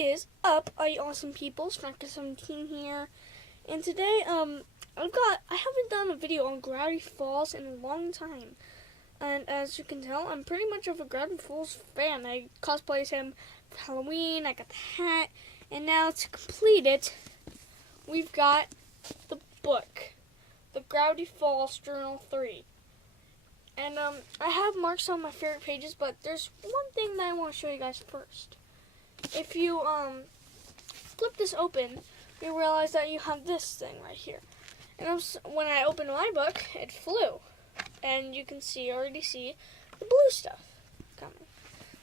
is up, all you awesome people? Franka17 here, and today I haven't done a video on Gravity Falls in a long time, and as you can tell, I'm pretty much of a Gravity Falls fan. I cosplayed him for Halloween. I got the hat, and now to complete it, we've got the book, the Gravity Falls Journal 3. And I have marked some of my favorite pages, but there's one thing that I want to show you guys first. If you flip this open, you realize that you have this thing right here. And when I opened my book, it flew, and you can already see the blue stuff coming.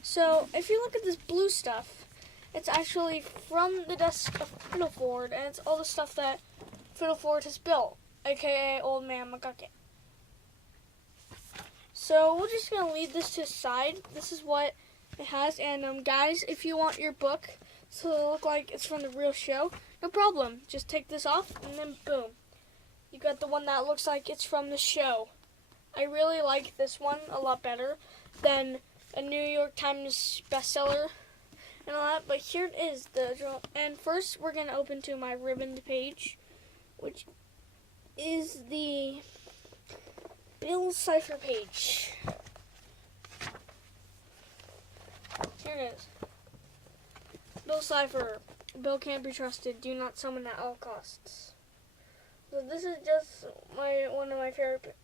So if you look at this blue stuff, it's actually from the desk of Fiddleford, and it's all the stuff that Fiddleford has built, aka Old Man McGucket. So we're just gonna leave this to the side. This is what it has, and guys, if you want your book to look like it's from the real show, no problem. Just take this off, and then boom, you got the one that looks like it's from the show. I really like this one a lot better than a New York Times bestseller and all that. But here it is, and first we're gonna open to my ribboned page, which is the Bill Cipher page. Here it is. Bill Cipher. Bill can't be trusted. Do not summon at all costs. So this is just one of my favorite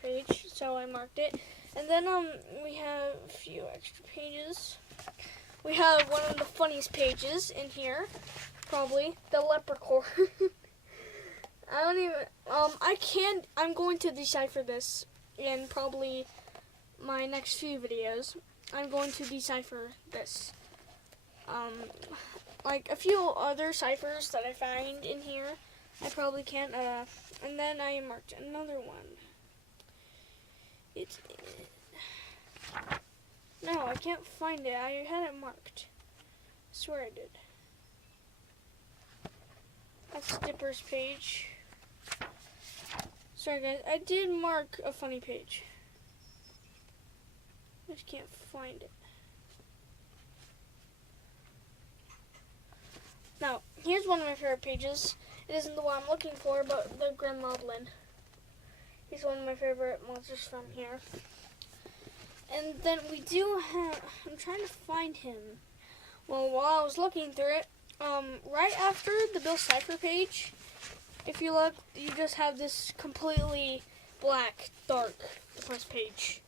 page. So I marked it. And then we have a few extra pages. We have one of the funniest pages in here, probably the Leprechaun. I'm going to decipher this in probably my next few videos. I'm going to decipher this. Like a few other ciphers that I find in here, I probably can't, and then I marked another one. No, I can't find it. I had it marked. I swear I did. That's Dipper's page. Sorry guys, I did mark a funny page. I just can't find it. Now, here's one of my favorite pages. It isn't the one I'm looking for, but the Grim Moblin. He's one of my favorite monsters from here. And then we do have, I'm trying to find him. Well, while I was looking through it, right after the Bill Cipher page, if you look, you just have this completely black, dark, depressed page.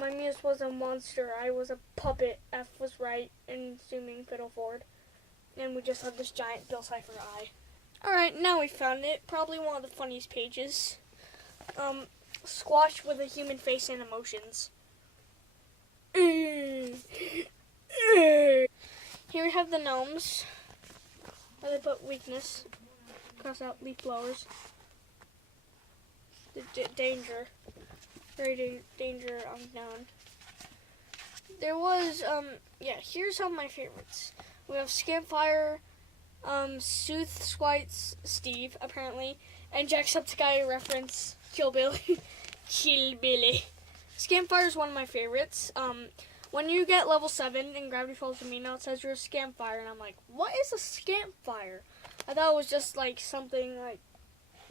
My muse was a monster. I was a puppet. F was right, and assuming Fiddleford. And we just have this giant Bill Cipher eye. Alright, now we found it. Probably one of the funniest pages. Squash with a human face and emotions. Here we have the gnomes, where they put weakness. Cross out leaf blowers. The danger. Very danger unknown. There was, here's some of my favorites. We have Scampfire, Sooth Squites, Steve, apparently, and Jacksepticeye reference, Kill Billy. Kill Billy. Scampfire is one of my favorites. When you get level 7 in Gravity Falls Amino, it says you're a Scampfire, and I'm like, what is a Scampfire? I thought it was just like something like,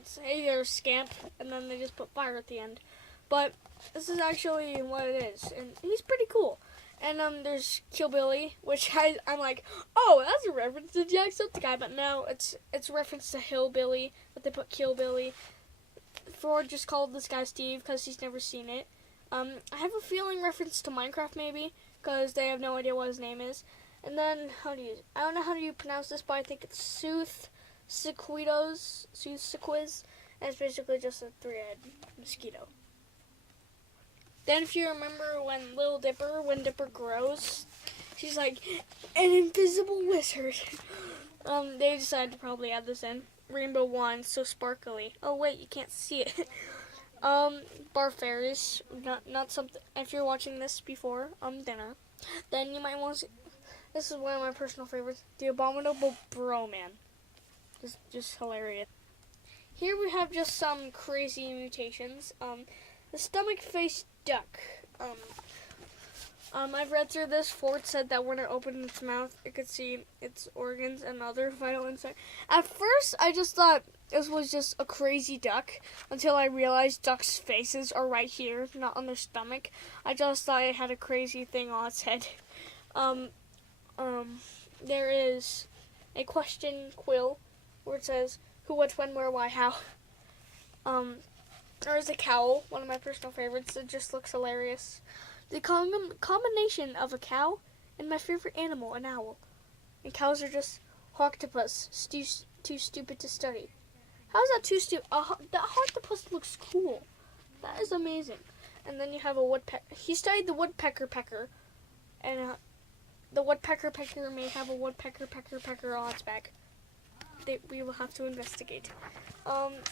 say you're a scamp, and then they just put fire at the end. But this is actually what it is, and he's pretty cool. And there's Kill Billy, which I'm like, oh, that's a reference to Jacksepticeye, but no, it's a reference to Hillbilly, but they put Kill Billy. Ford just called this guy Steve because he's never seen it. I have a feeling reference to Minecraft maybe, because they have no idea what his name is. And then I don't know how do you pronounce this, but I think it's Sooth Sequiz, and it's basically just a 3-head mosquito. Then if you remember when when Dipper grows, she's like, an invisible wizard. They decided to probably add this in. Rainbow wand, so sparkly. Oh wait, you can't see it. Bar fairies, not something, if you're watching this before, dinner, then you might want to see, this is one of my personal favorites, the Abominable Broman. Just hilarious. Here we have just some crazy mutations. The stomach-faced duck. I've read through this. Ford said that when it opened its mouth, it could see its organs and other vital inside. At first, I just thought this was just a crazy duck until I realized ducks' faces are right here, not on their stomach. I just thought it had a crazy thing on its head. There is a question quill where it says who, what, when, where, why, how. There is a cowl, one of my personal favorites. It just looks hilarious. The combination of a cow and my favorite animal, an owl. And cows are just octopus, too stupid to study. How is that too stupid? The octopus looks cool. That is amazing. And then you have a woodpecker. He studied the woodpecker pecker, and the woodpecker pecker may have a woodpecker pecker on its back. We will have to investigate.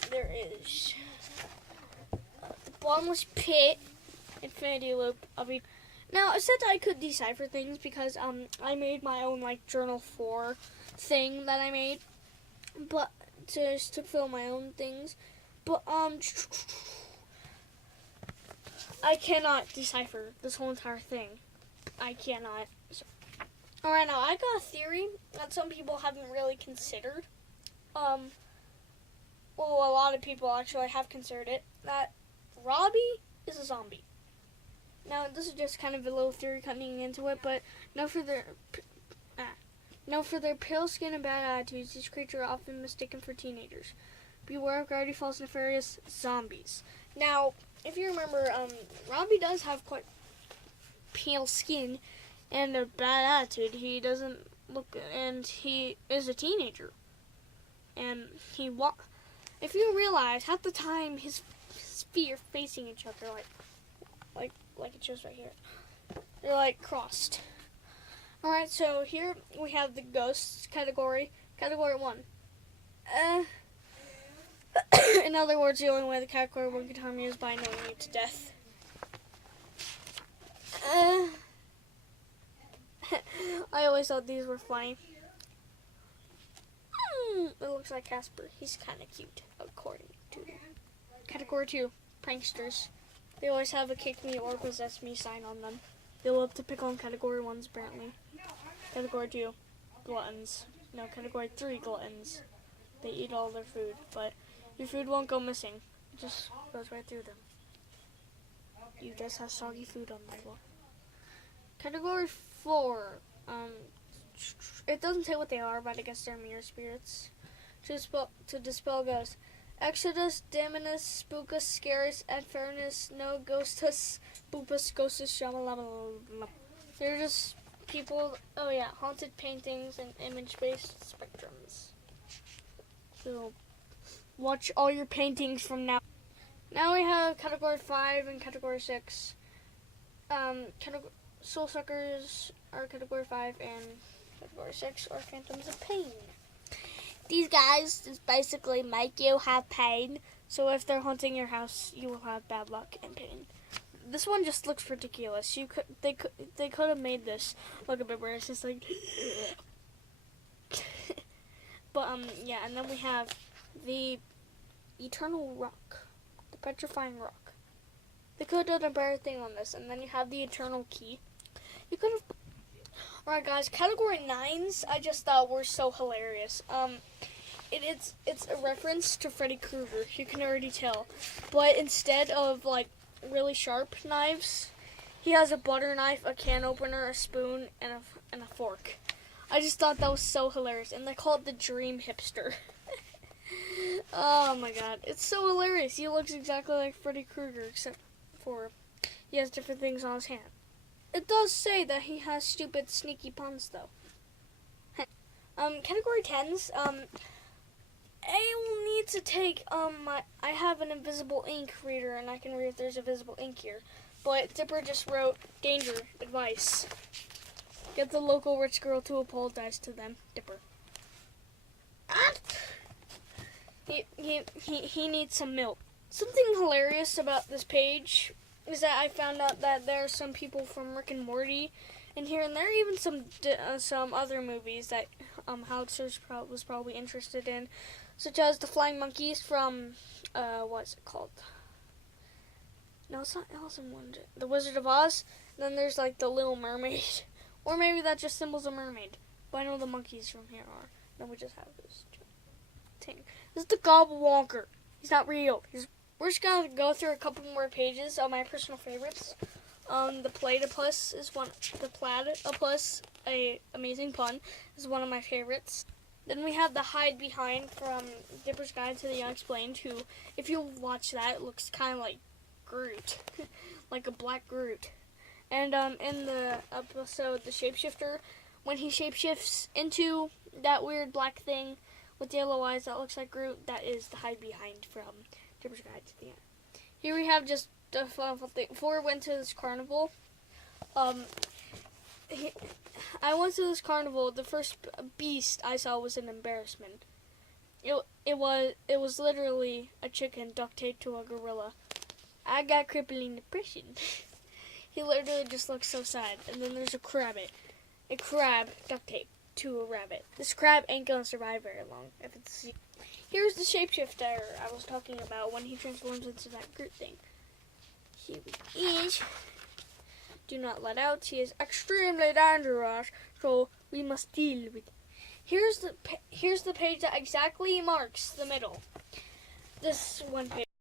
There is the bottomless pit. Infinity loop. Now I said that I could decipher things because I made my own like journal 4 thing that I made, but to fill my own things. But I cannot decipher this whole entire thing. I cannot. So, all right, now I got a theory that some people haven't really considered. Well, a lot of people actually have considered it, that Robbie is a zombie. Now, this is just kind of a little theory coming into it, but known for their pale skin and bad attitudes, these creatures are often mistaken for teenagers. Beware of Gravity Falls nefarious zombies. Now, if you remember, Robbie does have quite pale skin and a bad attitude. He doesn't look, and he is a teenager. And if you realize, half the time his feet are facing each other, like it shows right here. They're like crossed. Alright, so here we have the ghosts category. Category 1. In other words, the only way the category 1 can harm me is by knowing you to death. I always thought these were funny. It looks like Casper. He's kind of cute, according to them. Category 2. Pranksters. They always have a kick me or possess me sign on them. They love to pick on category 1s, apparently. Category 2. Gluttons. No, category 3. Gluttons. They eat all their food, but your food won't go missing. It just goes right through them. You just have soggy food on my wall. Category 4. It doesn't say what they are, but I guess they're mirror spirits. To dispel ghosts. Exodus, Daminus, Spookus, Scarus, Adfernus, No, Ghostus, Boopus, Ghostus, Shamalama. They're just people, haunted paintings and image-based spectrums. So, watch all your paintings from now. Now we have category 5 and category 6. Soul Suckers are category 5 and category 6 are Phantoms of Pain. These guys just basically make you have pain, so if they're haunting your house, you will have bad luck and pain. This one just looks ridiculous. They could have made this look a bit where it's just like, but and then we have the Eternal Rock, the Petrifying Rock. They could have done a better thing on this, and then you have the Eternal Key. You could have. Alright guys, category 9s I just thought were so hilarious. It's a reference to Freddy Krueger, you can already tell. But instead of like really sharp knives, he has a butter knife, a can opener, a spoon, and a fork. I just thought that was so hilarious, and they call it the Dream Hipster. Oh my god, it's so hilarious. He looks exactly like Freddy Krueger, except for he has different things on his hand. It does say that he has stupid, sneaky puns, though. Category 10s, I will need to take, I have an invisible ink reader, and I can read if there's invisible ink here. But Dipper just wrote, danger, advice. Get the local rich girl to apologize to them, Dipper. He needs some milk. Something hilarious about this page is that I found out that there are some people from Rick and Morty in here, and there are even some other movies that Alex was probably interested in, such as the Flying Monkeys from what's it called? No, it's not Alice in Wonderland. The Wizard of Oz, Then there's like the Little Mermaid. Or maybe that just symbols a mermaid. But I know the monkeys from here are. Then we just have this thing. This is the Gobblewonker. He's not real. We're just gonna go through a couple more pages of my personal favorites. The Platypus is one. The Platypus, a amazing pun, is one of my favorites. Then we have the Hide Behind from Dipper's Guide to the Unexplained, who, if you watch that, it looks kind of like Groot, like a black Groot. And in the episode The Shapeshifter, when he shapeshifts into that weird black thing with yellow eyes that looks like Groot, that is the Hide Behind from Dipper's Guide to the End. Here we have just a fun thing. Before I went to this carnival, I went to this carnival. The first beast I saw was an embarrassment. It was literally a chicken duct taped to a gorilla. I got crippling depression. He literally just looks so sad. And then there's a crab duct taped to a rabbit. This crab ain't gonna survive very long. Here's the shapeshifter I was talking about when he transforms into that Groot thing. Here he is. Do not let out. He is extremely dangerous, so we must deal with it. Here's the page that exactly marks the middle. This one page.